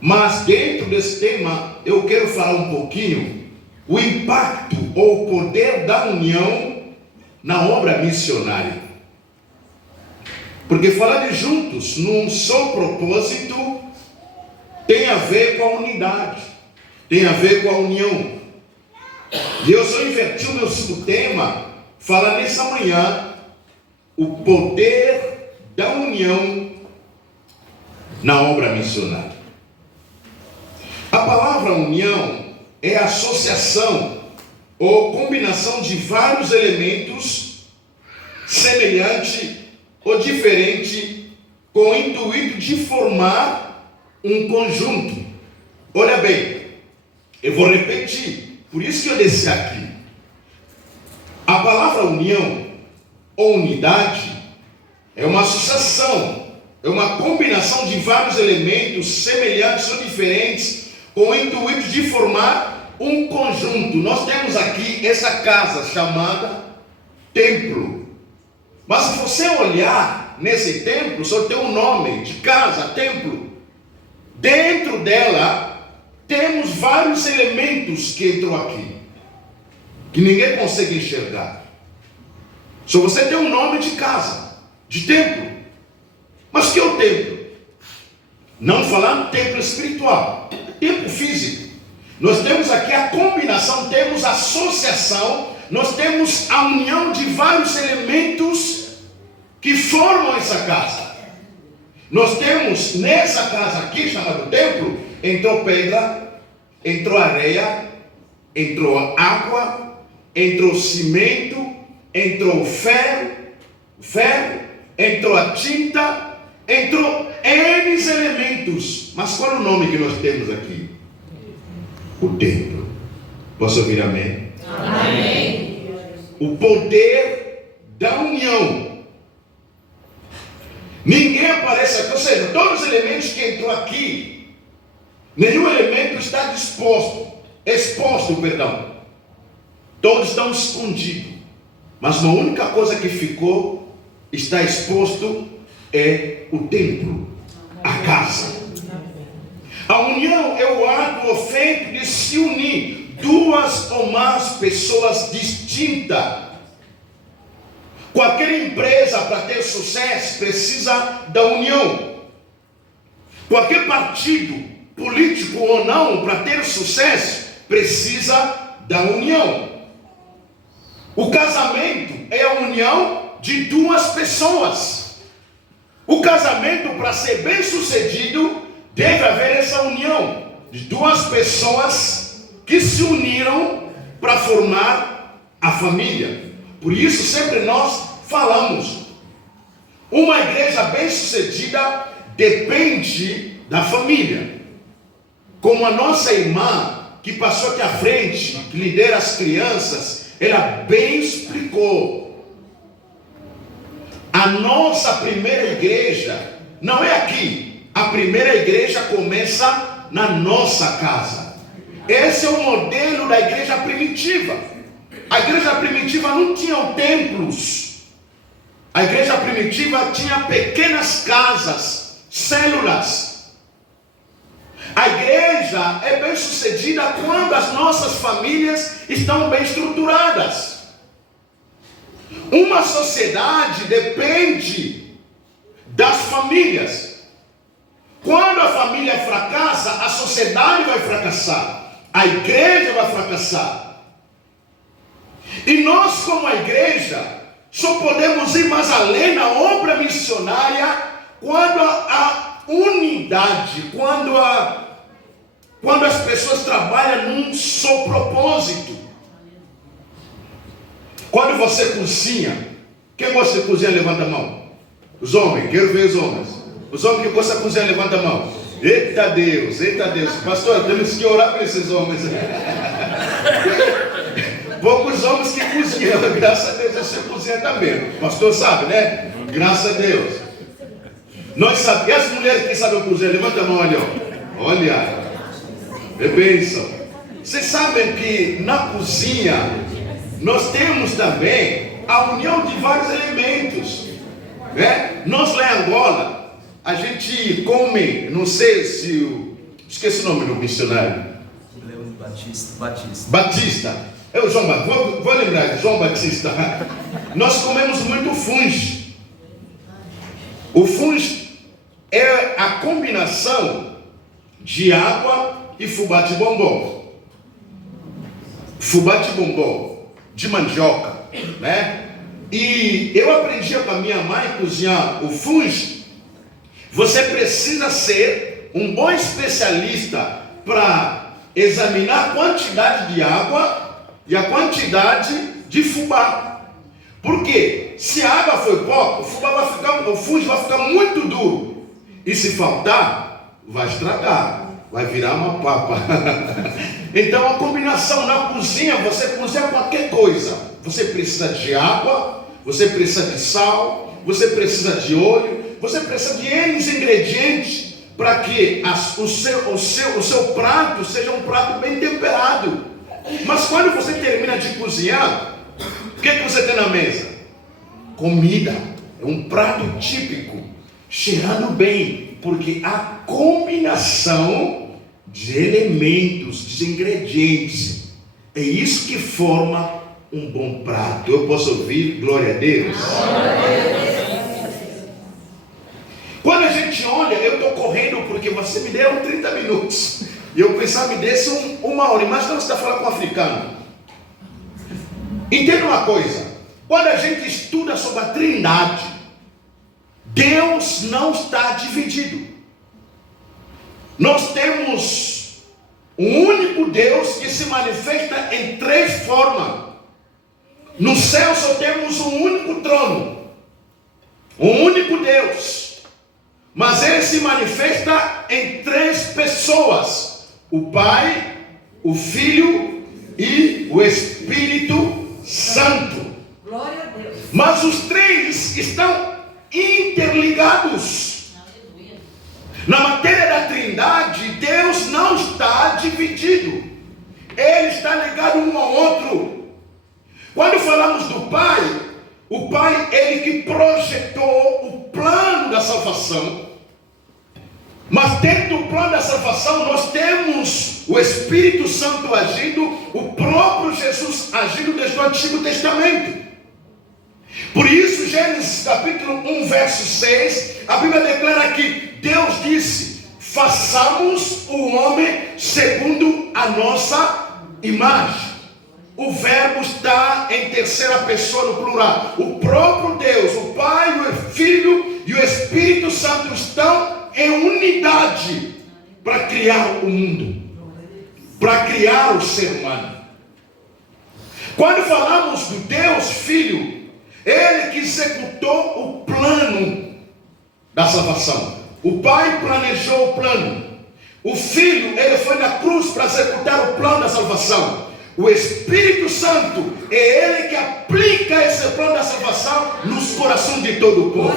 Mas dentro desse tema, eu quero falar um pouquinho o impacto ou o poder da união na obra missionária. Porque falar de juntos num só propósito tem a ver com a unidade, tem a ver com a união. E eu só inverti o meu tema, falar nessa manhã o poder da união na obra missionária. A palavra união é associação ou combinação de vários elementos semelhante ou diferente com o intuito de formar um conjunto. Olha bem, eu vou repetir, por isso que eu desci aqui. A palavra união ou unidade é uma associação, é uma combinação de vários elementos semelhantes ou diferentes com o intuito de formar um conjunto. Nós temos aqui essa casa chamada templo. Mas se você olhar nesse templo, só tem um nome de casa, templo. Dentro dela, temos vários elementos que entram aqui, que ninguém consegue enxergar. Só você tem um nome de casa, de templo. Mas o que é o templo? Não falando templo espiritual, templo físico. Nós temos aqui a combinação, temos a associação, nós temos a união de vários elementos que formam essa casa. Nós temos nessa casa aqui, chamada templo, entrou pedra, entrou areia, entrou água, entrou cimento, entrou ferro, entrou a tinta, entrou N elementos. Mas qual é o nome que nós temos aqui? O templo. Posso ouvir amém? Amém. O poder da união. Ninguém aparece aqui, ou seja, todos os elementos que entrou aqui, nenhum elemento está exposto, todos estão escondidos, mas uma única coisa que ficou, está exposto, é o templo, a casa. A união é o ato ou feito de se unir duas ou mais pessoas distintas. Qualquer empresa, para ter sucesso, precisa da união. Qualquer partido, político ou não, para ter sucesso, precisa da união. O casamento é a união de duas pessoas. O casamento, para ser bem sucedido, deve haver essa união de duas pessoas que se uniram para formar a família. Por isso sempre nós falamos, uma igreja bem sucedida depende da família. Como a nossa irmã que passou aqui à frente, que lidera as crianças, ela bem explicou. A nossa primeira igreja não é aqui. A primeira igreja começa na nossa casa. Esse é o modelo da igreja primitiva. A igreja primitiva não tinha templos. A igreja primitiva tinha pequenas casas, células. A igreja é bem sucedida quando as nossas famílias estão bem estruturadas. Uma sociedade depende das famílias. Quando a família fracassa, a sociedade vai fracassar, a igreja vai fracassar. E nós, como a igreja, só podemos ir mais além na obra missionária quando a unidade, quando as pessoas trabalham num só propósito. Quando você cozinha, quem gosta de cozinhar, levanta a mão. Os homens, quero ver os homens. Os homens que gostam de cozinhar, levanta a mão. Eita Deus, pastor, temos que orar para esses homens. Poucos homens que cozinham, graças a Deus, você cozinha também. O pastor sabe, né? Graças a Deus. Nós sabemos, e as mulheres que sabem cozinhar, levanta a mão, olha, é bênção. Vocês sabem que na cozinha, nós temos também a união de vários elementos. Nós lá em Angola, a gente come, não sei se esqueci o nome do missionário. Batista. É o João Batista. Vou lembrar de João Batista. Nós comemos muito funge. O funge é a combinação de água e fubá de bombom. Fubá de bombom, de mandioca, né? E eu aprendi com a minha mãe a cozinhar o funge. Você precisa ser um bom especialista para examinar a quantidade de água e a quantidade de fubá. Porque se a água for pouco, o funge vai ficar muito duro. E se faltar, vai estragar, vai virar uma papa. Então a combinação na cozinha, você cozinha qualquer coisa. Você precisa de água, você precisa de sal, você precisa de óleo, você precisa de N ingredientes para que o seu prato seja um prato bem temperado. Mas quando você termina de cozinhar, o que você tem na mesa? Comida. É um prato típico, cheirando bem, porque a combinação de elementos, de ingredientes, é isso que forma um bom prato. Eu posso ouvir? Glória a Deus. Quando a gente olha, eu estou correndo porque você me deu 30 minutos. E eu pensava me desse uma hora. Imagina você está falando com um africano. Entenda uma coisa. Quando a gente estuda sobre a Trindade, Deus não está dividido. Nós temos um único Deus que se manifesta em 3 formas. No céu só temos um único trono, um único Deus. Mas ele se manifesta em 3 pessoas: o Pai, o Filho e o Espírito Santo. Glória a Deus. Mas os 3 estão interligados. Na matéria da Trindade, Deus não está dividido. Ele está ligado um ao outro. Quando falamos do Pai, o Pai, ele que projetou o plano da salvação. Mas dentro do plano da salvação, nós temos o Espírito Santo agindo, o próprio Jesus agindo desde o Antigo Testamento. Por isso, Gênesis capítulo 1, verso 6, a Bíblia declara que Deus disse: façamos o homem segundo a nossa imagem. O verbo está em terceira pessoa no plural. O próprio Deus, o Pai, o Filho e o Espírito Santo estão em unidade para criar o mundo, para criar o ser humano. Quando falamos do Deus Filho, ele que executou o plano da salvação. O Pai planejou o plano. O Filho, ele foi na cruz para executar o plano da salvação. O Espírito Santo é ele que aplica esse plano da salvação nos corações de todo o povo.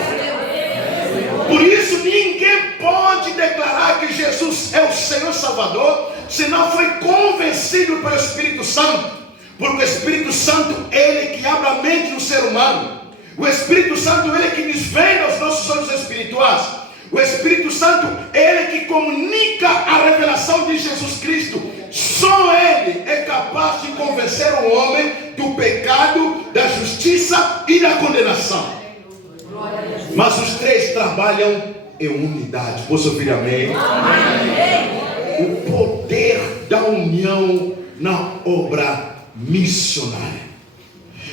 Por isso ninguém pode declarar que Jesus é o Senhor Salvador se não foi convencido pelo Espírito Santo. Porque o Espírito Santo, ele que abre a mente do ser humano. O Espírito Santo, ele que desvenda os nossos olhos espirituais. O Espírito Santo, ele que comunica a revelação de Jesus Cristo. Só ele é capaz de convencer o homem do pecado, da justiça e da condenação. Mas os 3 trabalham em unidade. Posso ouvir amém? Amém. O poder da união na obra missionária.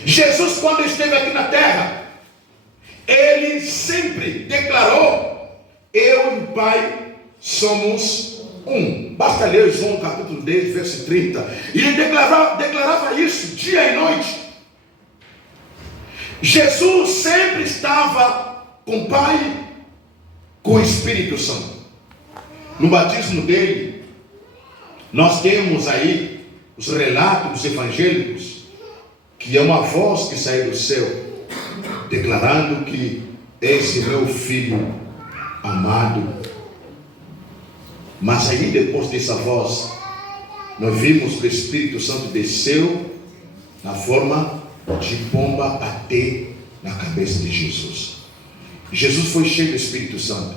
Jesus, quando esteve aqui na terra, ele sempre declarou: eu e o Pai somos um. Basta ler João capítulo 10, verso 30. E ele declarava isso dia e noite. Jesus sempre estava com o Pai, com o Espírito Santo. No batismo dele, nós temos aí os relatos evangélicos, que é uma voz que sai do céu, declarando que esse é meu filho amado. Mas aí depois dessa voz, nós vimos que o Espírito Santo desceu na forma de pomba até na cabeça de Jesus. Jesus foi cheio do Espírito Santo.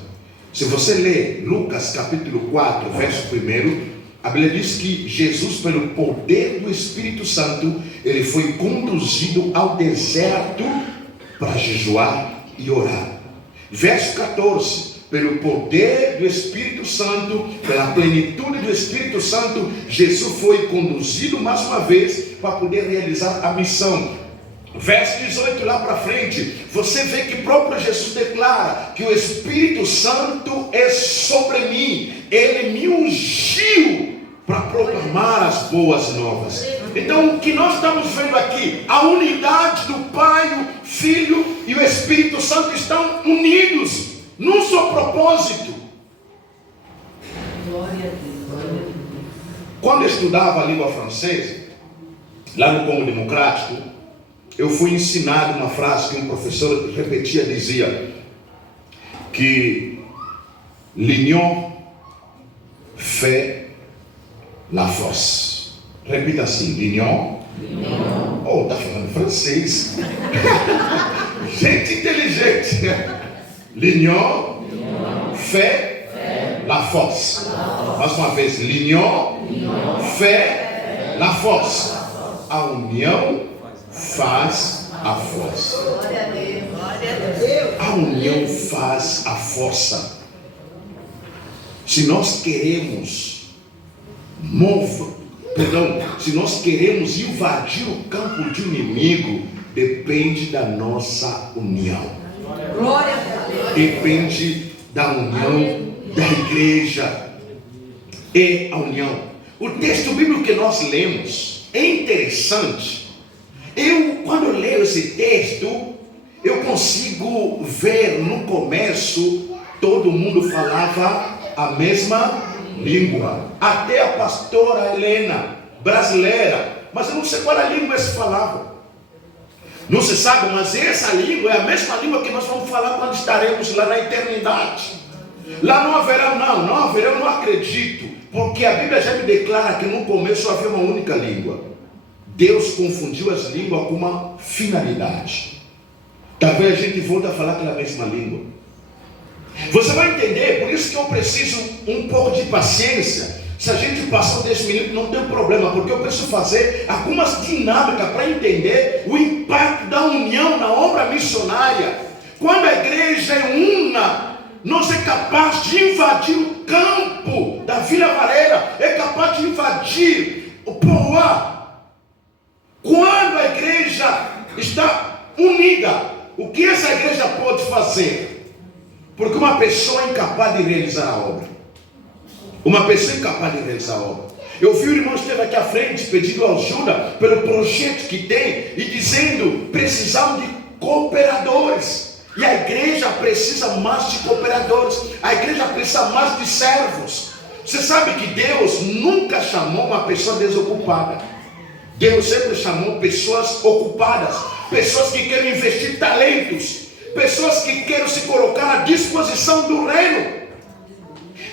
Se você ler Lucas capítulo 4, verso 1, a Bíblia diz que Jesus, pelo poder do Espírito Santo, ele foi conduzido ao deserto para jejuar e orar. Verso 14, pelo poder do Espírito Santo, pela plenitude do Espírito Santo, Jesus foi conduzido mais uma vez para poder realizar a missão. Verso 18 lá para frente, você vê que próprio Jesus declara que o Espírito Santo é sobre mim, ele me ungiu para proclamar as boas novas. Então o que nós estamos vendo aqui, a unidade do Pai, o Filho e o Espírito Santo estão unidos num só propósito. Quando eu estudava a língua francesa, lá no Congo Democrático, eu fui ensinado uma frase que um professor repetia, dizia que l'union fait la force. Repita assim, l'union. Oh, está falando francês. Gente inteligente. L'union fait la force. Mais uma vez, l'union fait la force. A união faz a força. A união faz a força. Se nós queremos se nós queremos invadir o campo de um inimigo, depende da nossa união. Depende da união da igreja. É a união. O texto bíblico que nós lemos é interessante. Quando eu leio esse texto, eu consigo ver no começo, todo mundo falava a mesma língua. Até a pastora Helena, brasileira, mas eu não sei qual a língua se falava. Não se sabe, mas essa língua é a mesma língua que nós vamos falar quando estaremos lá na eternidade. Lá não haverá, eu não acredito, porque a Bíblia já me declara que no começo havia uma única língua. Deus confundiu as línguas com uma finalidade. Talvez a gente volte a falar aquela mesma língua. Você vai entender, por isso que eu preciso um pouco de paciência. Se a gente passar 10 minutos, não tem problema, porque eu preciso fazer algumas dinâmicas para entender o impacto da união na obra missionária. Quando a igreja é una, nós é capaz de invadir o campo da Vila Varela, é capaz de invadir o Poá. Quando a igreja está unida, o que essa igreja pode fazer? Porque uma pessoa é incapaz de realizar a obra. Uma pessoa é incapaz de realizar a obra. Eu vi o irmão esteve aqui à frente pedindo ajuda pelo projeto que tem e dizendo, precisamos de cooperadores. E a igreja precisa mais de cooperadores. A igreja precisa mais de servos. Você sabe que Deus nunca chamou uma pessoa desocupada. Deus sempre chamou pessoas ocupadas, pessoas que querem investir talentos, pessoas que querem se colocar à disposição do reino,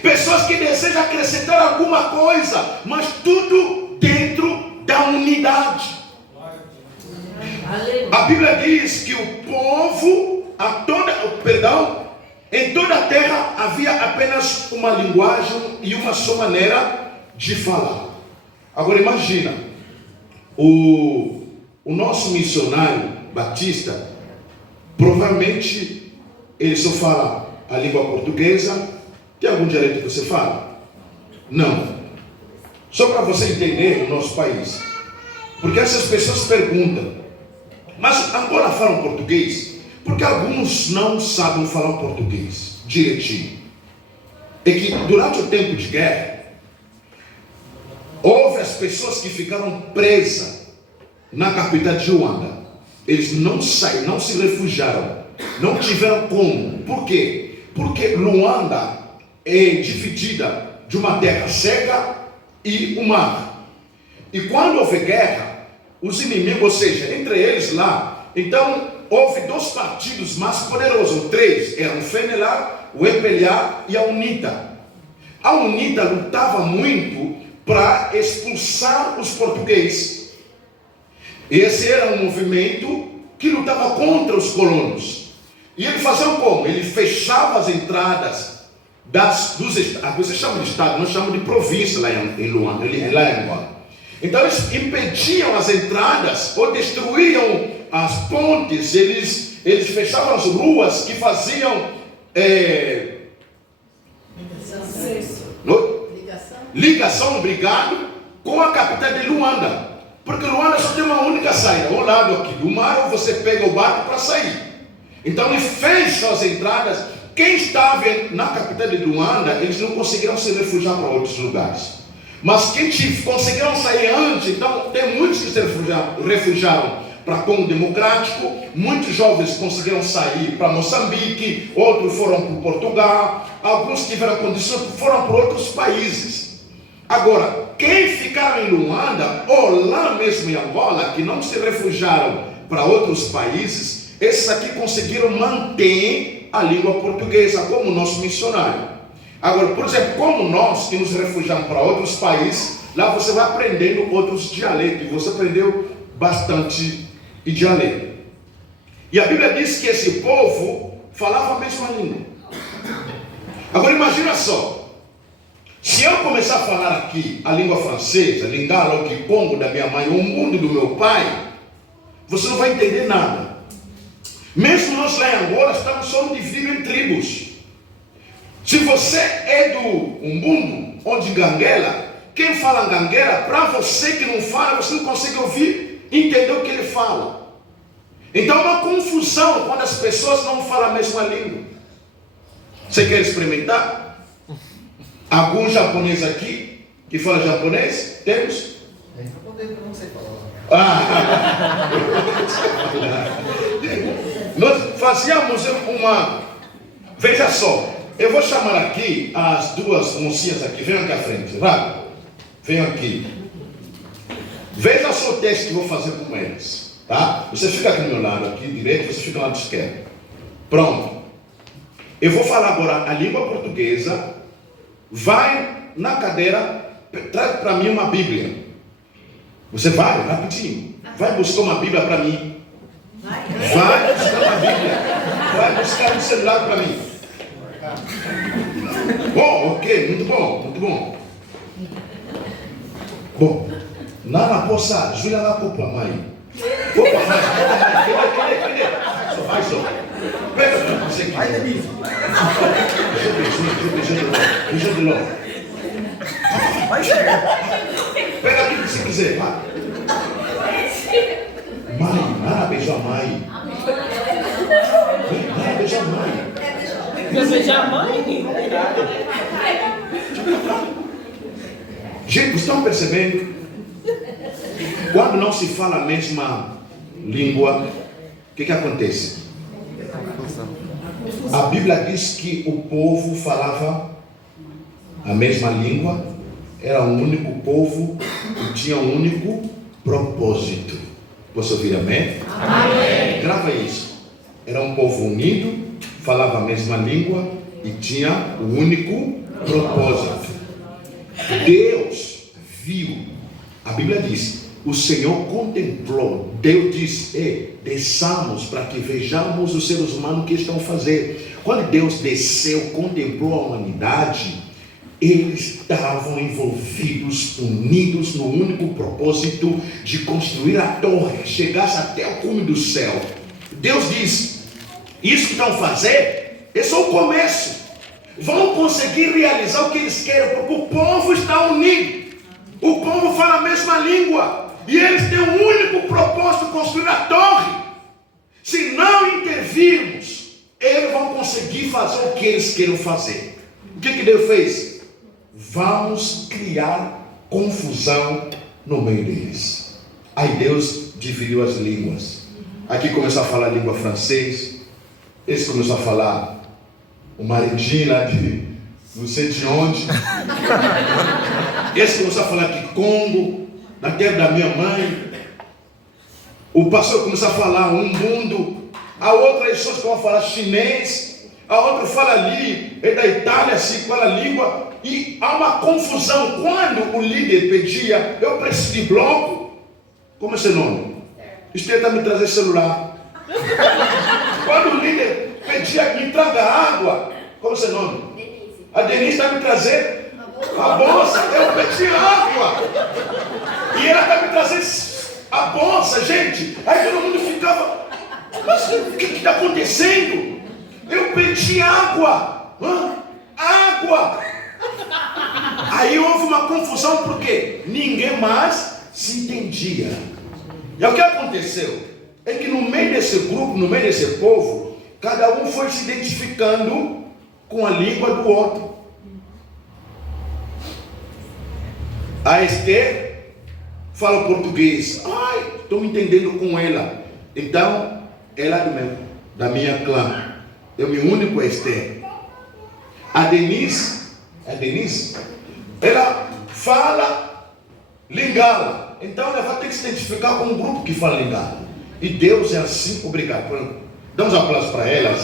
pessoas que desejam acrescentar alguma coisa, mas tudo dentro da unidade. A Bíblia diz que o povo, em toda a terra havia apenas uma linguagem e uma só maneira de falar. Agora imagina, o nosso missionário batista, provavelmente ele só fala a língua portuguesa. Tem algum dialeto que você fala? Não. Só para você entender o nosso país. Porque essas pessoas perguntam, mas Angola falam português? Porque alguns não sabem falar português direitinho. É que durante o tempo de guerra, houve as pessoas que ficaram presas na capital de Luanda. Eles não saíram, não se refugiaram, não tiveram como. Por quê? Porque Luanda é dividida de uma terra seca e o mar. E quando houve guerra, os inimigos, ou seja, entre eles lá, então houve dois partidos mais poderosos, três, eram o FENELA, o EPLA e a UNITA. A UNITA lutava muito para expulsar os portugueses. Esse era um movimento que lutava contra os colonos. E ele fazia como? Ele fechava as entradas dos estados. Você chama de estado, nós chamamos de província lá em Luanda, lá em Angola. Então eles impediam as entradas ou destruíam as pontes, eles fechavam as ruas que faziam ligação, obrigado, com a capital de Luanda. Porque Luanda só tem uma única saída, ao lado aqui do mar, ou você pega o barco para sair. Então ele fechou as entradas. Quem estava na capital de Luanda, eles não conseguiram se refugiar para outros lugares. Mas quem conseguiram sair antes, então tem muitos que se refugiaram para Congo Democrático, muitos jovens conseguiram sair para Moçambique, outros foram para Portugal, alguns tiveram condições, foram para outros países. Agora, quem ficaram em Luanda, ou lá mesmo em Angola, que não se refugiaram para outros países, esses aqui conseguiram manter a língua portuguesa como nosso missionário. Agora, por exemplo, como nós que nos refugiamos para outros países, lá você vai aprendendo outros dialetos, você aprendeu bastante dialeto. E a Bíblia diz que esse povo falava a mesma língua. Agora imagina só, se eu começar a falar aqui a língua francesa, Lingala, o Congo da minha mãe, o mundo do meu pai, você não vai entender nada. Mesmo nós lá em Angola estamos só divididos em tribos. Se você é do Umbundo ou de Ganguela, quem fala Ganguela, para você que não fala, você não consegue ouvir, entender o que ele fala. Então é uma confusão quando as pessoas não falam a mesma língua. Você quer experimentar? Algum japonês aqui que fala japonês? Temos? Eu não sei falar. Nós fazíamos uma... Veja só, eu vou chamar aqui as duas mocinhas aqui. Venham aqui à frente, vai. Venham aqui. Veja só o teste que eu vou fazer com eles. Tá? Você fica aqui do meu lado, aqui direito, você fica do lado esquerdo. Pronto. Eu vou falar agora a língua portuguesa. Vai na cadeira, traz para mim uma Bíblia. Você vai, rapidinho. Vai buscar uma Bíblia para mim. Vai buscar uma Bíblia. Vai buscar um celular para mim. Bom, ok, muito bom, muito bom. Bom, Nana possa, Júlia lá para mãe. Opa, cadê? Só vai, só. Pega para você aqui. Deixa de novo. Pega aqui se quiser, vai. Mãe, Nana beijou a mãe. Nana beijou a mãe. Você beijar a mãe? Gente, vocês estão percebendo? Quando não se fala a mesma língua, o que acontece? A Bíblia diz que o povo falava a mesma língua, era um único povo e tinha um único propósito. Posso ouvir amém? Amém. Grava isso. Era um povo unido, falava a mesma língua e tinha um único propósito. Deus viu, a Bíblia diz, o Senhor contemplou, Deus diz, desçamos para que vejamos os seres humanos que estão fazendo. Quando Deus desceu, contemplou a humanidade, eles estavam envolvidos, unidos no único propósito de construir a torre, chegasse até o cume do céu. Deus diz, isso que estão fazendo é só o começo. Vão conseguir realizar o que eles querem, porque o povo está unido. O povo fala a mesma língua. E eles têm um único propósito, construir a torre. Se não intervirmos, eles vão conseguir fazer o que eles querem fazer. O que Deus fez? Vamos criar confusão no meio deles. Aí Deus dividiu as línguas. Aqui começou a falar a língua francesa. Esse começou a falar uma regina de não sei de onde. Esse começou a falar de Congo, na terra da minha mãe. O pastor começou a falar Umbundo. A outra pessoa que vão falar chinês. A outra fala ali, é da Itália, assim, fala a língua. E há uma confusão. Quando o líder pedia, eu preciso de bloco. Como é seu nome? Esther está me trazendo celular. Quando o líder pedia, me traga água. Como é seu nome? A Denise está me trazendo a bolsa, eu pedi água. E ela está me trazendo a bolsa, gente. Aí todo mundo ficava, mas o que está acontecendo? Eu pedi água. Água. Aí houve uma confusão, porque ninguém mais se entendia. E o que aconteceu? É que no meio desse grupo, no meio desse povo, cada um foi se identificando com a língua do outro. A Esther fala português. Ai, estou me entendendo com ela. Então, ela é da minha clã. Eu me uno com a Esther. A Denise, ela fala Lingala. Então ela vai ter que se identificar com um grupo que fala Lingala. E Deus é assim, obrigado. Dá uns aplausos para elas.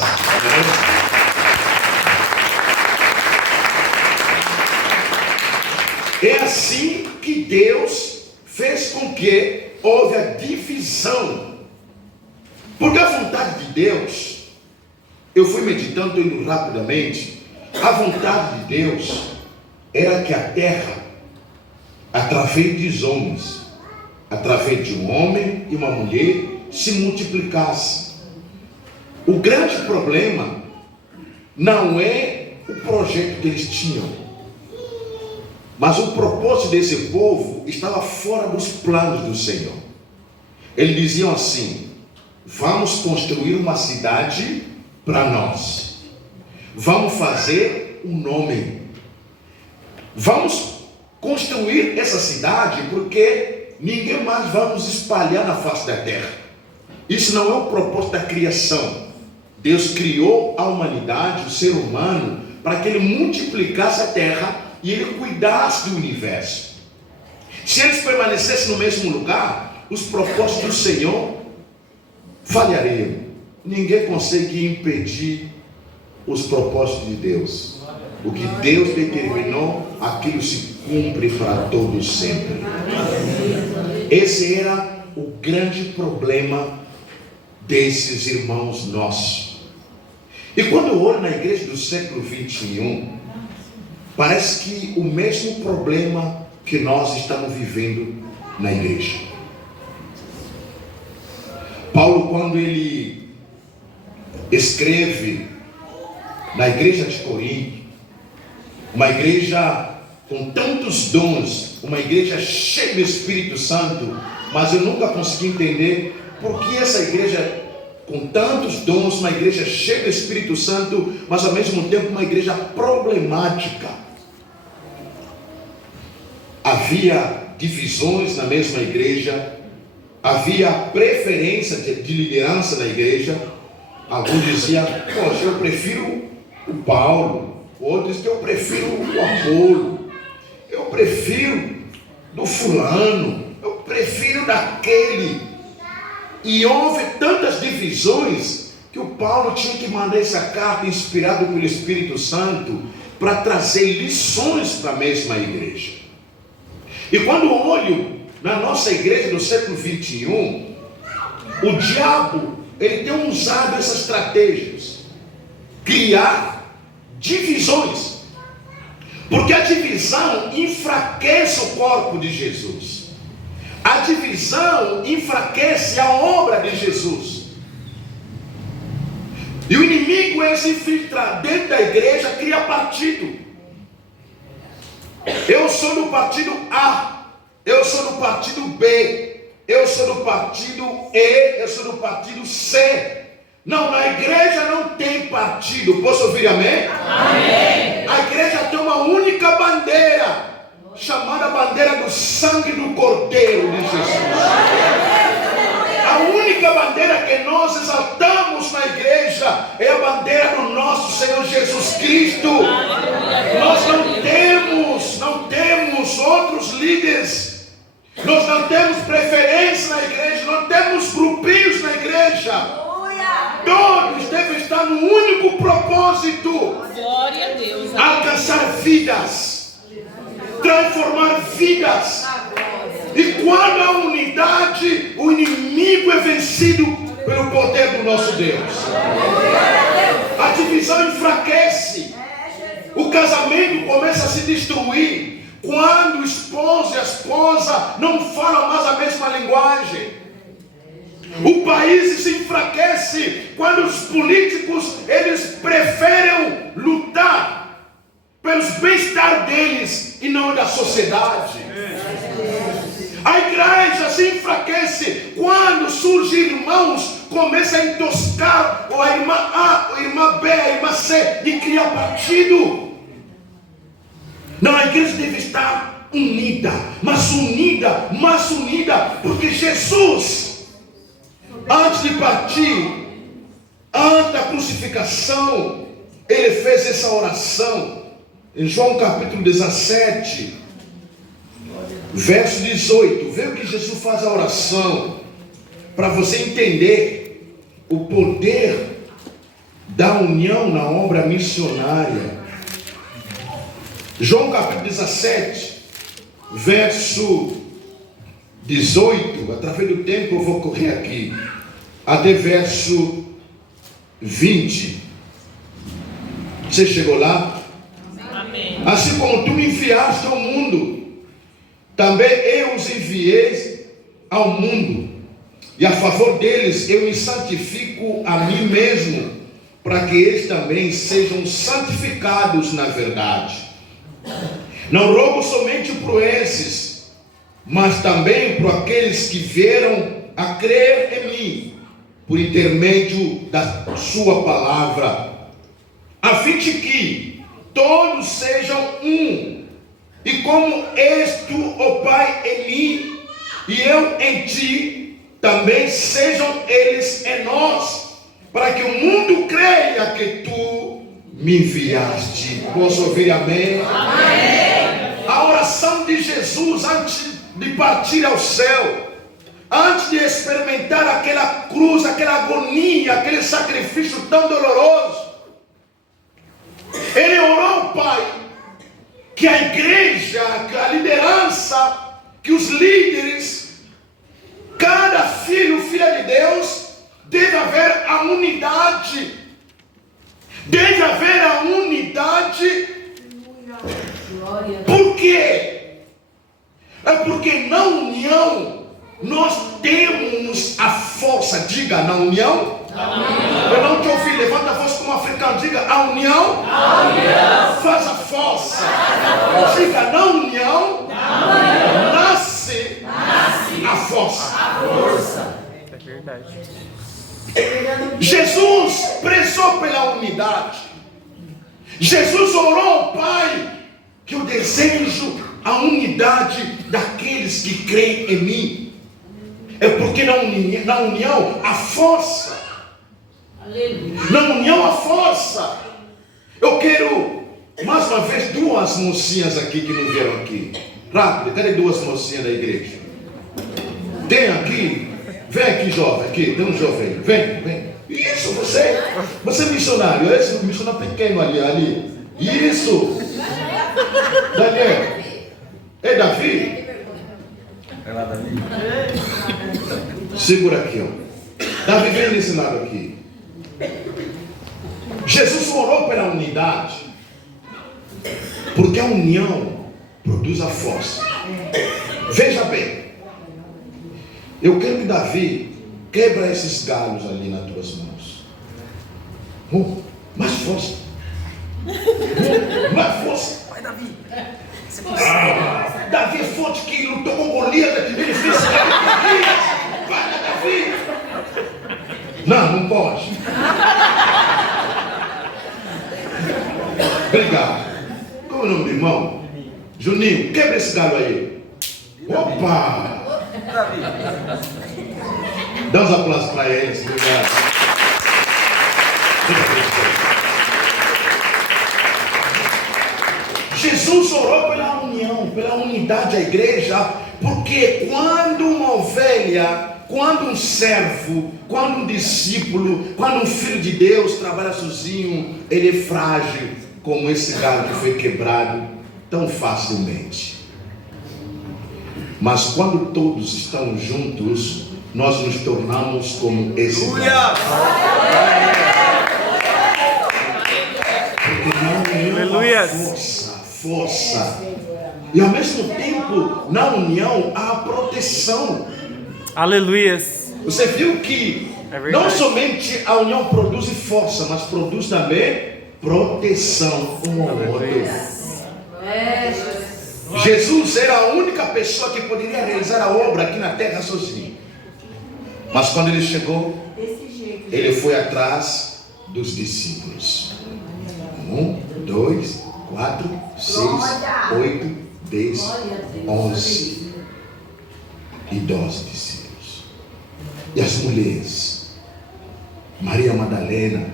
É assim que Deus fez com que houve a divisão. Porque a vontade de Deus, eu fui meditando, indo rapidamente, a vontade de Deus era que a terra, através dos homens, através de um homem e uma mulher, se multiplicasse. O grande problema não é o projeto que eles tinham, mas o propósito desse povo estava fora dos planos do Senhor. Eles diziam assim: vamos construir uma cidade para nós, vamos fazer um nome, vamos construir essa cidade porque ninguém mais vai nos espalhar na face da terra. Isso não é o propósito da criação. Deus criou a humanidade, o ser humano, para que ele multiplicasse a terra e ele cuidasse do universo. Se eles permanecessem no mesmo lugar, os propósitos do Senhor falhariam. Ninguém consegue impedir os propósitos de Deus. O que Deus determinou, aquilo se cumpre para todos sempre. Esse era o grande problema desses irmãos nossos. E quando eu olho na igreja do século 21, parece que o mesmo problema que nós estamos vivendo na igreja. Paulo, quando ele escreve na igreja de Corinto, uma igreja com tantos dons, uma igreja cheia do Espírito Santo, mas eu nunca consegui entender por que essa igreja com tantos dons, uma igreja cheia do Espírito Santo, mas ao mesmo tempo uma igreja problemática. Havia divisões na mesma igreja, havia preferência de liderança na igreja. Alguns diziam: poxa, eu prefiro o Paulo. Outros diziam: eu prefiro o Apolo. Eu prefiro do fulano. Eu prefiro daquele. E houve tantas divisões que o Paulo tinha que mandar essa carta inspirado pelo Espírito Santo para trazer lições para a mesma igreja. E quando olho na nossa igreja do século 21, o diabo, ele tem usado essas estratégias, criar divisões, porque a divisão enfraquece o corpo de Jesus, a divisão enfraquece a obra de Jesus, e o inimigo é se infiltrar dentro da igreja, cria partido. Eu sou do partido A, eu sou do partido B, eu sou do partido E, eu sou do partido C. Não, na igreja não tem partido. Posso ouvir amém? Amém. A igreja tem uma única bandeira, chamada bandeira do sangue do Cordeiro de Jesus. A única bandeira que nós exaltamos na igreja é a bandeira do nosso Senhor Jesus Cristo. Nós não temos outros líderes, nós não temos preferência na igreja, não temos grupinhos na igreja. Todos devem estar no único propósito: Glória a Deus. alcançar vidas, transformar vidas. E quando há unidade, o inimigo é vencido pelo poder do nosso Deus. A divisão enfraquece. O casamento começa a se destruir quando o esposo e a esposa não falam mais a mesma linguagem. O país se enfraquece quando os políticos eles preferem lutar pelos bem-estar deles e não da sociedade. A igreja se enfraquece quando surgem irmãos, começam a entoscar ou a irmã A, a irmã B, a irmã C e criar partido. Não, a igreja deve estar unida, mais unida, porque Jesus, antes de partir, antes da crucificação, ele fez essa oração em João capítulo 17. Verso 18, vê o que Jesus faz a oração, para você entender o poder da união na obra missionária. João capítulo 17, verso 18, através do tempo eu vou correr aqui, até verso 20. Você chegou lá? Amém. Assim como tu me enviaste ao mundo, também eu os enviei ao mundo, e a favor deles eu me santifico a mim mesmo, para que eles também sejam santificados na verdade. Não rogo somente por esses, mas também por aqueles que vieram a crer em mim, por intermédio da sua palavra, a fim de que todos sejam um. E como és tu, ó Pai, em mim, e eu em ti, também sejam eles em nós, para que o mundo creia que tu me enviaste. Posso ouvir amém? Amém. A oração de Jesus antes de partir ao céu, antes de experimentar aquela cruz, aquela agonia, aquele sacrifício tão doloroso, ele orou ao Pai, que a igreja, que a liderança, que os líderes, cada filho, filha de Deus, deve haver a unidade. Deve haver a unidade. Por quê? É porque na união nós temos a força. Diga, na união. Eu não te ouvi, levanta a voz como africano. Diga, a união, faz a força. Diga, na união, nasce a força. É verdade. Jesus prezou pela unidade. Jesus orou ao Pai que eu desejo a unidade daqueles que creem em mim. É porque na união há força. Na união há força. Eu quero mais uma vez duas mocinhas aqui que não vieram aqui. Rápido, cadê duas mocinhas da igreja? Tem aqui? Vem aqui, jovem, aqui, tem um jovem. Vem. Isso, você é missionário. Esse missionário pequeno ali. Isso. Daniel. É Davi? É lá, Davi. Segura aqui, ó. Davi, vem nesse lado aqui. Jesus orou pela unidade, porque a união produz a força. Veja bem, eu quero que Davi quebra esses galhos ali nas tuas mãos. Mais força. Mais força. Vai, Davi. Davi é forte que lutou com Golias. Ele fez Golias. Vai, Davi. Não pode. Obrigado. Como é o nome do irmão? Juninho, quebra esse galho aí. Opa! Dá uns aplausos para eles. Obrigado. Jesus orou pela união, pela unidade da igreja, porque quando uma ovelha, quando um servo, quando um discípulo, quando um filho de Deus trabalha sozinho, ele é frágil, como esse galho que foi quebrado tão facilmente. Mas quando todos estão juntos, nós nos tornamos como esse galho. Porque na união Aleluia. Força. E ao mesmo tempo, na união, há proteção. Aleluia. Você viu que não somente a união produz força, mas produz também proteção um ao outro. Jesus era a única pessoa que poderia realizar a obra aqui na terra sozinho. Mas quando ele chegou, ele foi atrás dos discípulos. 1, 2, 4, 6, 8, 10, 11 e 12 discípulos. E as mulheres, Maria Madalena,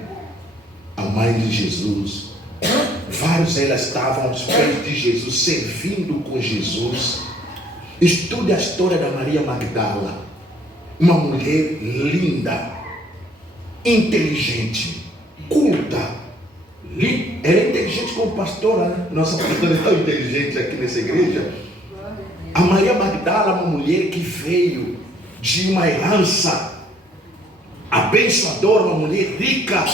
a mãe de Jesus, vários delas estavam aos pés de Jesus, servindo com Jesus. Estude a história da Maria Magdala, uma mulher linda, inteligente, culta. Ela é inteligente como pastora, né? Nossa pastora é tão inteligente aqui nessa igreja. A Maria Magdala, uma mulher que veio de uma herança abençoadora, uma mulher rica,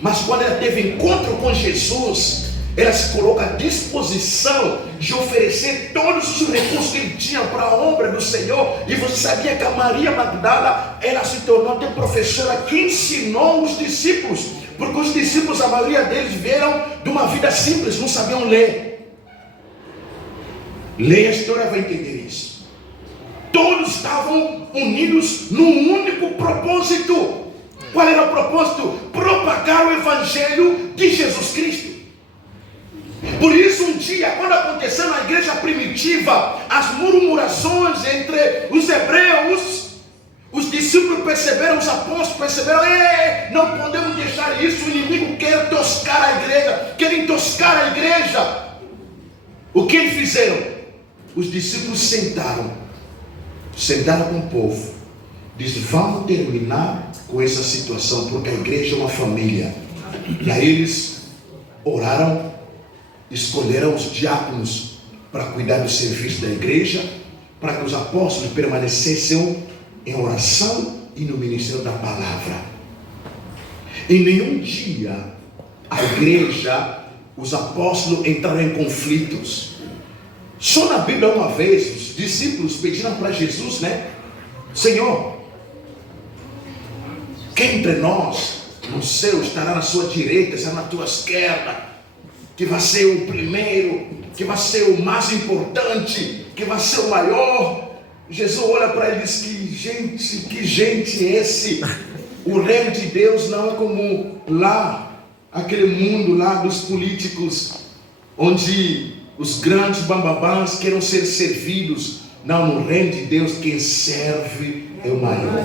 mas quando ela teve encontro com Jesus, ela se coloca à disposição de oferecer todos os recursos que ele tinha para a obra do Senhor. E você sabia que a Maria Magdala, ela se tornou até professora que ensinou os discípulos, porque os discípulos, a maioria deles vieram de uma vida simples, não sabiam ler. Leia a história, vai entender isso. Todos estavam unidos num único propósito. Qual era o propósito? Propagar o evangelho de Jesus Cristo. Por isso, um dia, quando aconteceu na igreja primitiva as murmurações entre os hebreus, os discípulos perceberam, os apóstolos perceberam: não podemos deixar isso, o inimigo quer toscar a igreja, querem toscar a igreja. O que eles fizeram? Os discípulos sentaram com o povo, disse: vamos terminar com essa situação, porque a igreja é uma família. E aí eles oraram, escolheram os diáconos para cuidar do serviço da igreja, para que os apóstolos permanecessem em oração e no ministério da palavra. Em nenhum dia a igreja, os apóstolos entraram em conflitos. Só na Bíblia uma vez os discípulos pediram para Jesus, Senhor, quem entre nós no céu estará na sua direita, estará na tua esquerda, que vai ser o primeiro, que vai ser o mais importante, que vai ser o maior? Jesus olha para ele e diz: que gente é esse? O reino de Deus não é como lá, aquele mundo lá dos políticos, onde os grandes bambabãs querem ser servidos. Não, no reino de Deus quem serve é o maior.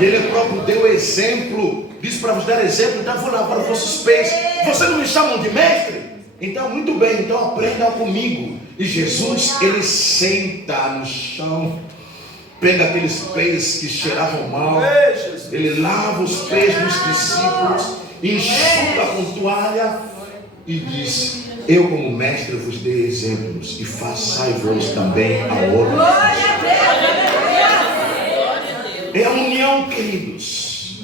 E ele próprio deu exemplo, disse para vos dar exemplo, então vou lavar os vossos pés. Vocês não me chamam de mestre? Então muito bem, então aprendam comigo. E Jesus, ele senta no chão, pega aqueles pés que cheiravam mal, ele lava os pés dos discípulos, enxuga com toalha e diz: eu como mestre vos dei exemplos, e façai-vos também a outros. É a união, queridos.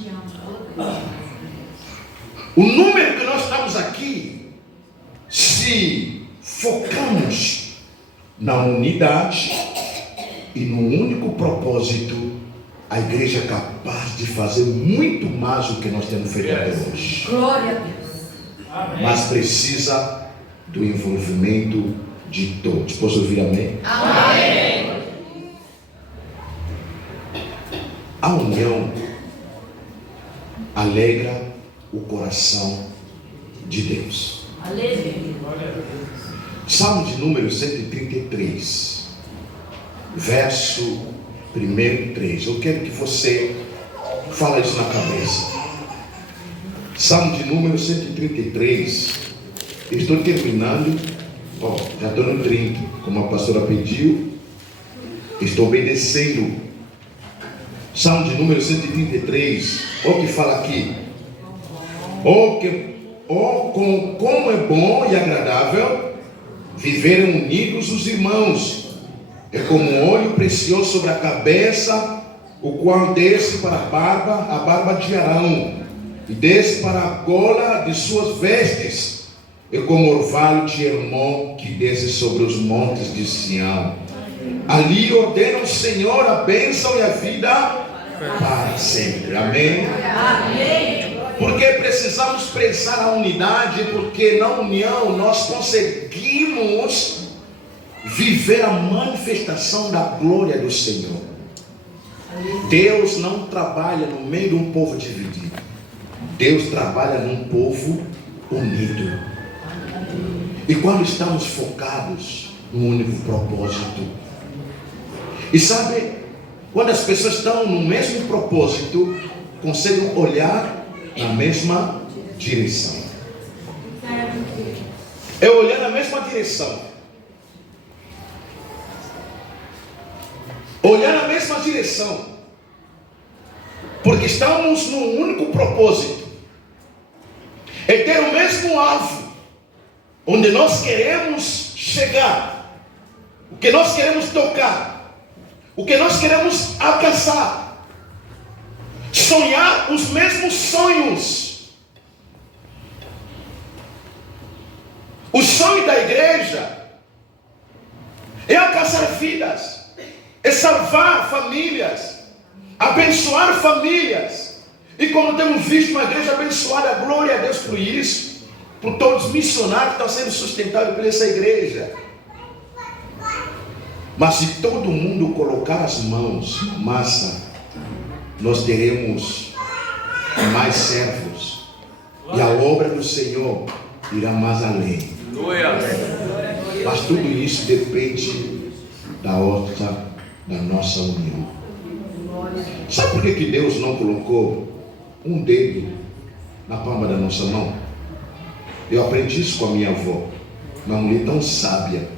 O número que nós estamos aqui, se focamos na unidade e no único propósito, a igreja é capaz de fazer muito mais do que nós temos feito até hoje. Glória a Deus. Mas precisa do envolvimento de todos. Posso ouvir amém? Amém. A união alegra o coração de Deus. Aleluia. Salmo de número 133, verso 1 e 3. Eu quero que você fale isso na cabeça. Salmo de número 133. Estou terminando. Já estou no 30, como a pastora pediu. Estou obedecendo. Salmo de número 133. Olha o que fala aqui. Como é bom e agradável viverem unidos os irmãos. É como um óleo precioso sobre a cabeça, o qual desce para a barba de Arão, e desce para a gola de suas vestes, e como orvalho de Hermon que desce sobre os montes de Sião. Ali ordena o Senhor a bênção e a vida para sempre. Amém? Amém. Porque precisamos prezar a unidade, porque na união nós conseguimos viver a manifestação da glória do Senhor. Deus não trabalha no meio de um povo dividido. Deus trabalha num povo unido. E quando estamos focados num único propósito. E sabe, quando as pessoas estão no mesmo propósito, conseguem olhar na mesma direção. É olhar na mesma direção. Olhar na mesma direção. Porque estamos num único propósito. É ter o mesmo alvo. Onde nós queremos chegar. O que nós queremos tocar. O que nós queremos alcançar. Sonhar os mesmos sonhos. O sonho da igreja é alcançar vidas. É salvar famílias, abençoar famílias. E como temos visto uma igreja abençoada, glória a Deus por isso, por todos os missionários que estão sendo sustentados por essa igreja. Mas se todo mundo colocar as mãos na massa, nós teremos mais servos, e a obra do Senhor irá mais além. Mas tudo isso depende da horta da nossa união. Sabe por que Deus não colocou um dedo na palma da nossa mão? Eu aprendi isso com a minha avó, uma mulher tão sábia,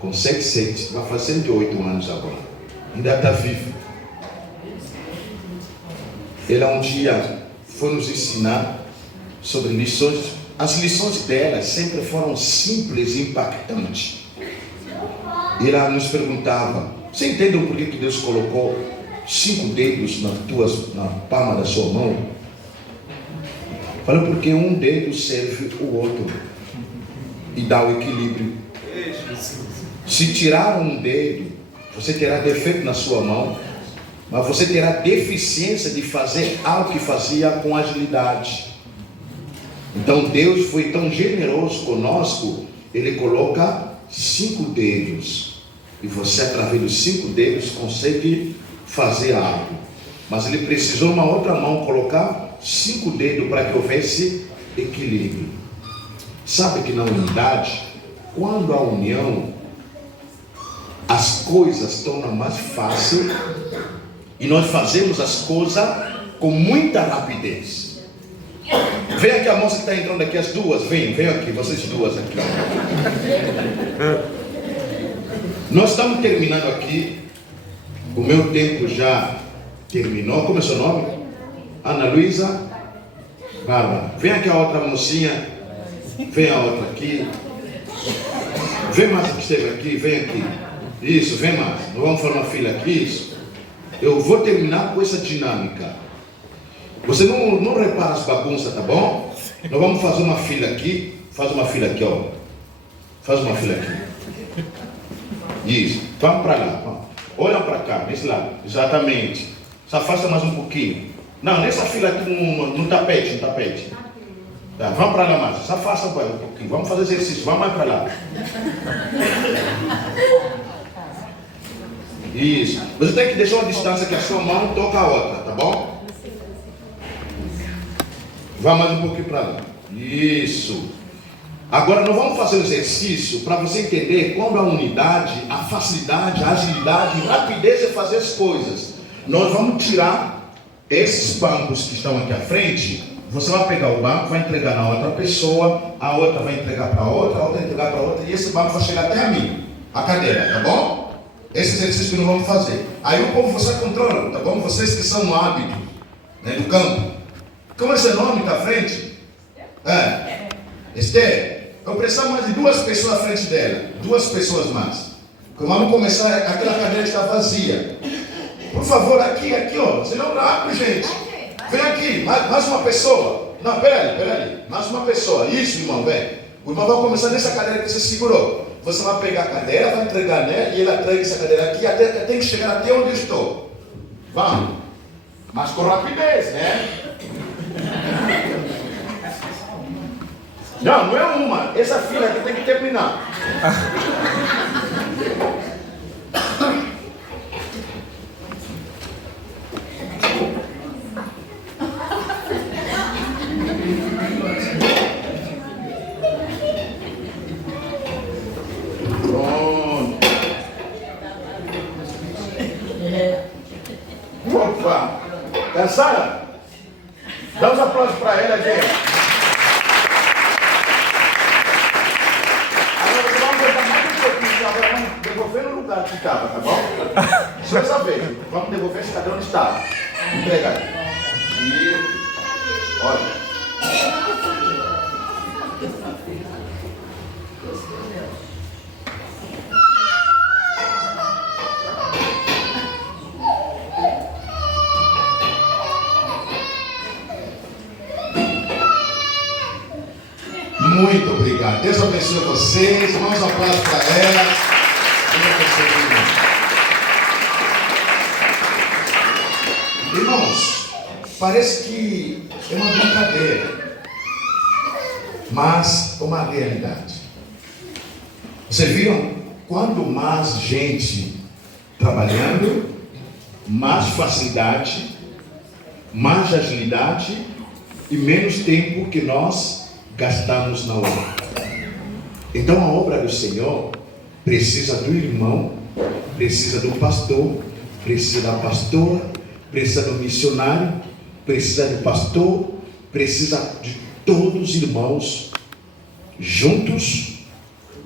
com 77, vai fazer 108 anos agora, ainda está viva. Ela um dia foi nos ensinar sobre lições. As lições dela sempre foram simples e impactantes. E ela nos perguntava: você entende por que Deus colocou 5 dedos na palma da sua mão? Falei: porque um dedo serve o outro e dá o equilíbrio. Se tirar um dedo, você terá defeito na sua mão, mas você terá deficiência de fazer algo que fazia com agilidade. Então Deus foi tão generoso conosco, Ele coloca 5 dedos. E você, através dos 5 dedos, consegue fazer algo. Mas Ele precisou uma outra mão colocar 5 dedos para que houvesse equilíbrio. Sabe que na unidade, quando há união, as coisas tornam mais fácil e nós fazemos as coisas com muita rapidez. Vem aqui a moça que está entrando aqui, as duas, vem aqui, vocês duas aqui. Nós estamos terminando aqui. O meu tempo já terminou. Como é seu nome? Ana Luísa Bárbara. Vem aqui a outra mocinha. Vem a outra aqui. Vem mais que esteve aqui, vem aqui. Isso, vem mais. Nós vamos formar fila aqui, isso. Eu vou terminar com essa dinâmica. Você não repara as bagunças, tá bom? Nós vamos fazer uma fila aqui. Faz uma fila aqui, ó. Faz uma fila aqui. Isso. Vamos para lá. Vamos. Olha para cá, nesse lado. Exatamente. Se afasta mais um pouquinho. Não, nessa fila aqui no tapete, Tá, vamos para lá mais. Se afasta um pouquinho. Vamos fazer exercício. Vamos mais para lá. Isso. Você tem que deixar uma distância que a sua mão toca a outra, tá bom? Vá mais um pouquinho para lá. Isso. Agora nós vamos fazer um exercício para você entender quando a unidade, a facilidade, a agilidade, a rapidez de fazer as coisas. Nós vamos tirar esses bancos que estão aqui à frente. Você vai pegar o banco, vai entregar na outra pessoa, a outra vai entregar para a outra vai entregar para a outra, e esse banco vai chegar até a mim, a cadeira, tá bom? Esse exercício que nós vamos fazer. Aí o povo você controla, tá bom? Vocês que são no hábito, né, do campo. Como é seu nome, tá à frente? Esther, eu preciso mais de 2 pessoas à frente dela. 2 pessoas mais. Vamos começar, aquela cadeira está vazia. Por favor, aqui, ó. Senão rápido, gente. Vem aqui, mais uma pessoa. Não, peraí. Mais uma pessoa. Isso, irmão, vem. O irmão vai começar nessa cadeira que você segurou. Você vai pegar a cadeira, vai entregar nela, e ela entrega essa cadeira aqui, até tem que chegar até onde eu estou. Vamos. Mas com rapidez, né? Não é uma. Essa fila aqui tem que terminar. Opa! Cansada? Dá uns aplausos para ela, gente. Agora vamos botar mais um pouquinho, agora vamos devolver no lugar que estava, tá bom? Só essa vez. Vamos devolver esse cadê onde estava. Entrega aí. E olha. Muito obrigado. Deus abençoe vocês. Mãos aplausos para ela. Irmãos, parece que é uma brincadeira, mas é uma realidade. Vocês viram? Quando mais gente trabalhando, mais facilidade, mais agilidade e menos tempo que nós gastamos na obra. Então a obra do Senhor precisa do irmão, precisa do pastor, precisa da pastora, precisa do missionário, precisa do pastor, precisa de todos os irmãos juntos.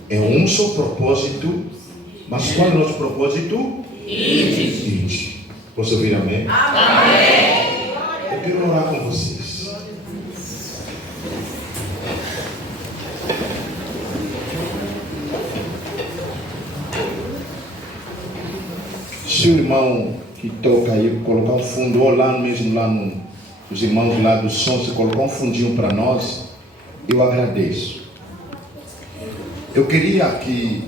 É um só propósito. Mas qual é o nosso propósito? Ide. Posso ouvir amém? Amém. Eu quero orar com vocês. Se o irmão que toca aí colocar um fundo, ou lá mesmo, os irmãos lá do som, se colocar um fundinho para nós, eu agradeço. Eu queria que,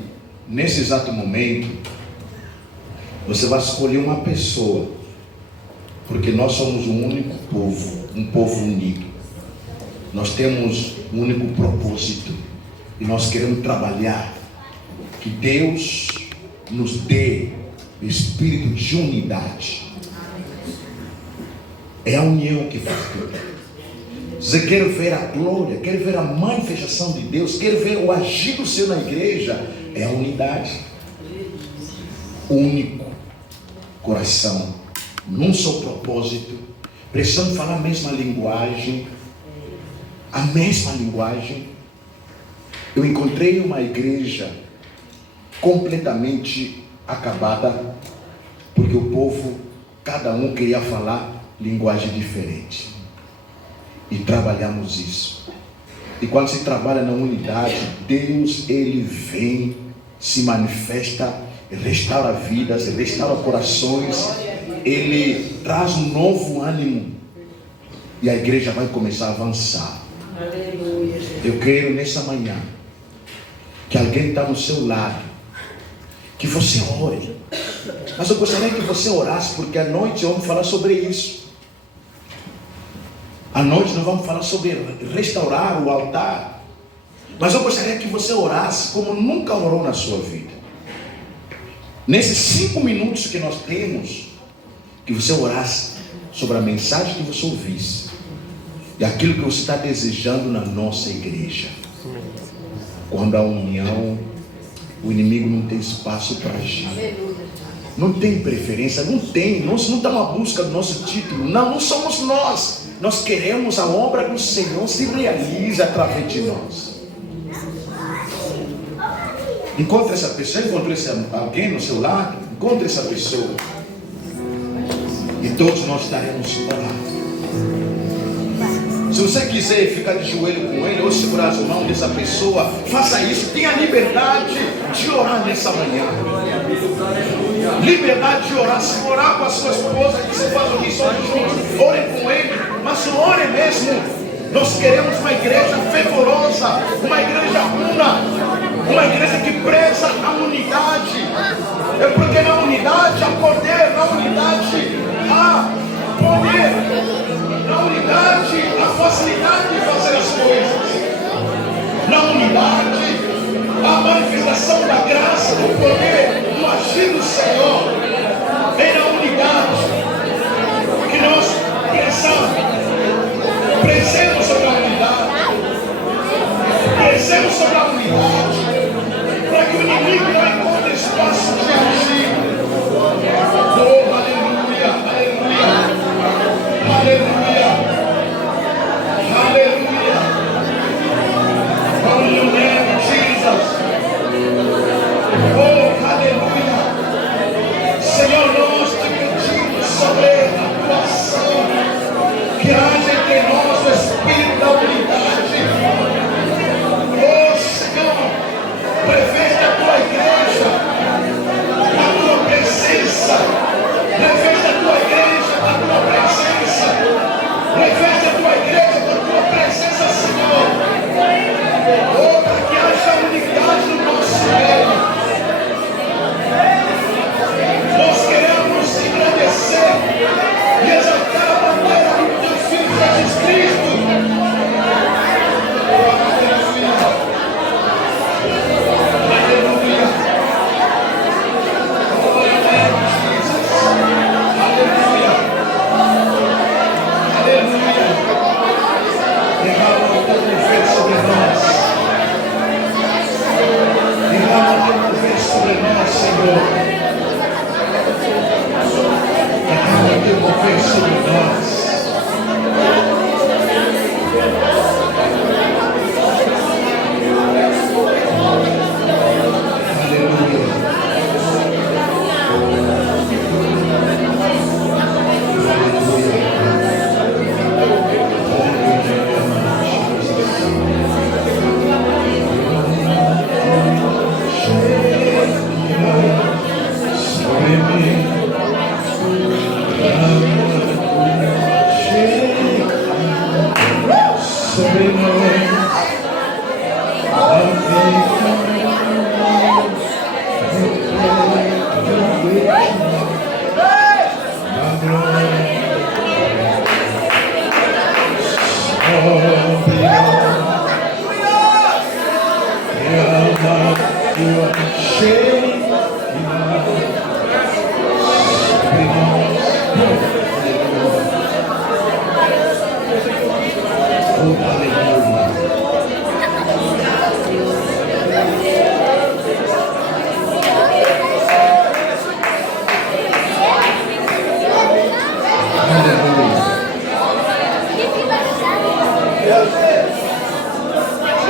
nesse exato momento, você vai escolher uma pessoa, porque nós somos um único povo, um povo unido. Nós temos um único propósito, e nós queremos trabalhar, que Deus nos dê espírito de unidade. É a união que faz tudo. Você quer ver a glória, quer ver a manifestação de Deus, quer ver o agir do Senhor na igreja, é a unidade. Único coração, num só propósito, precisamos falar a mesma linguagem. A mesma linguagem. Eu encontrei uma igreja completamente acabada, porque o povo, cada um queria falar linguagem diferente, e trabalhamos isso. E quando se trabalha na unidade, Deus, Ele vem, se manifesta, restaura vidas, restaura corações, Ele traz um novo ânimo, e a igreja vai começar a avançar. Eu quero nessa manhã que alguém está no seu lado, que você ore. Mas eu gostaria que você orasse, porque à noite vamos falar sobre isso. À noite nós vamos falar sobre restaurar o altar. Mas eu gostaria que você orasse como nunca orou na sua vida. Nesses 5 minutos que nós temos, que você orasse sobre a mensagem que você ouvisse e aquilo que você está desejando na nossa igreja. Quando há união, o inimigo não tem espaço para agir. Não tem preferência, não está uma busca do nosso título. Não somos nós. Nós queremos a obra do Senhor se realize através de nós. Encontre essa pessoa, encontre alguém no seu lado, encontre essa pessoa. E todos nós estaremos orando. Se você quiser ficar de joelho com ele ou segurar as mãos dessa pessoa, faça isso. Tenha liberdade de orar nessa manhã. Liberdade de orar. Se orar com a sua esposa, que você faz o que só junto, ore com ele. mas ore mesmo. Nós queremos uma igreja fervorosa, uma igreja una, uma igreja que preza a unidade. É porque na unidade há poder, na unidade há poder, na unidade há facilidade de fazer as coisas, na unidade há a manifestação da graça, do poder, do agir do Senhor. É na unidade que nós prezemos sobre a unidade, prezemos sobre a unidade, para que o inimigo não encontre espaço de agir. Oh, aleluia, aleluia, aleluia, aleluia. Oh, in the name of Jesus. Oh, aleluia. Senhor, nós te pedimos sobre a tua ação, que haja entre nós o espírito da unidade. Oh, Senhor, reveste a tua igreja, a tua presença. Reveste a tua igreja, a tua presença. Reveste a tua igreja com a tua presença, Senhor. Oh, para que haja unidade no nosso meio. Nós queremos agradecer e exaltar a bandeira do teu Filho Jesus Cristo. Aleluia. Aleluia. Aleluia. Derrama o teu poder sobre nós. Derrama o teu poder sobre nós, Senhor. Derrama o teu poder sobre nós.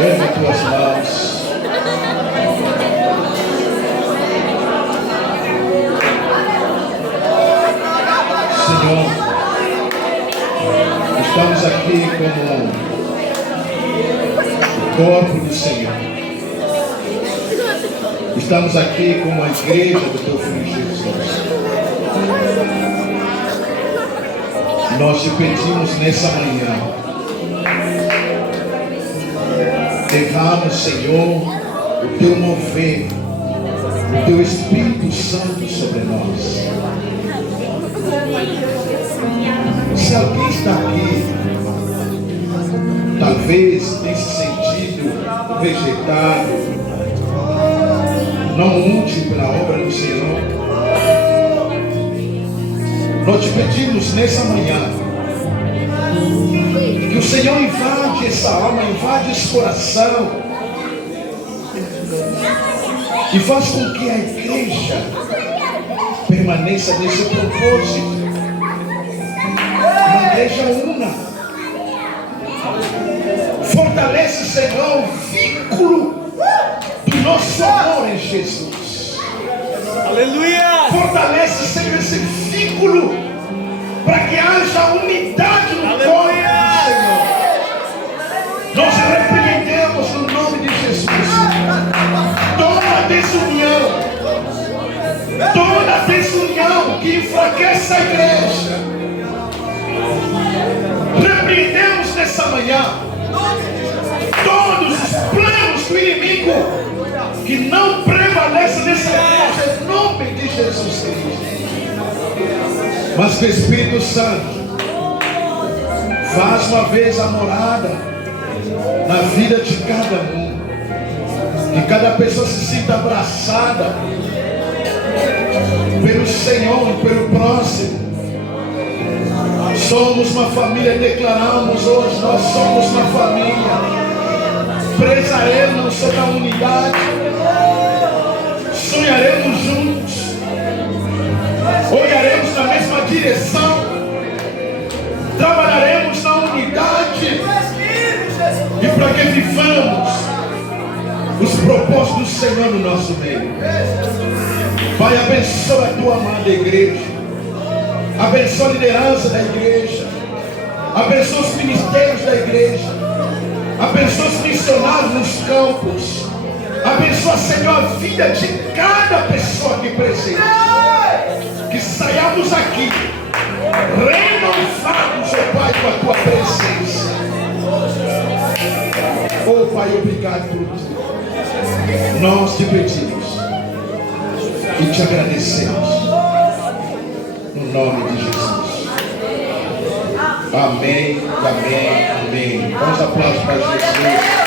Ergue tuas mãos. Senhor, estamos aqui como o corpo do Senhor. Estamos aqui como a igreja do teu Filho Jesus. Nós te pedimos nessa manhã, derrama, Senhor, o teu mover, o teu Espírito Santo sobre nós. Se alguém está aqui, talvez tenha se sentido rejeitado, não útil pela obra do Senhor, nós te pedimos nessa manhã que o Senhor invade essa alma, invade esse coração e faz com que a igreja permaneça nesse propósito, uma igreja una. Fortalece, Senhor, o vínculo do nosso amor em Jesus. Aleluia! Fortalece, Senhor, esse vínculo para que haja unidade no corpo, Senhor. Nós repreendemos no nome de Jesus toda desunião que enfraquece a igreja. Repreendemos nessa manhã todos os planos do inimigo que não prevalecem nessa igreja, em nome de Jesus Cristo. Mas que o Espírito Santo faz uma vez a morada na vida de cada um, que cada pessoa se sinta abraçada pelo Senhor e pelo próximo. Somos uma família, declaramos hoje, nós somos uma família. Prezaremos sobre a unidade, sonharemos juntos, olharemos na mesma direção, trabalharemos na unidade, e para que vivamos os propósitos do Senhor no nosso meio. Pai, abençoa a tua amada igreja, abençoa a liderança da igreja, abençoa os ministérios da igreja, abençoa os missionários nos campos, abençoa, Senhor, a vida de cada pessoa aqui presente, que saiamos aqui renovados, ó Pai, com a tua presença. Oh Pai, obrigado por tudo. Nós te pedimos e te agradecemos no nome de Jesus. Amém, amém, amém. Vamos aplausos para Jesus.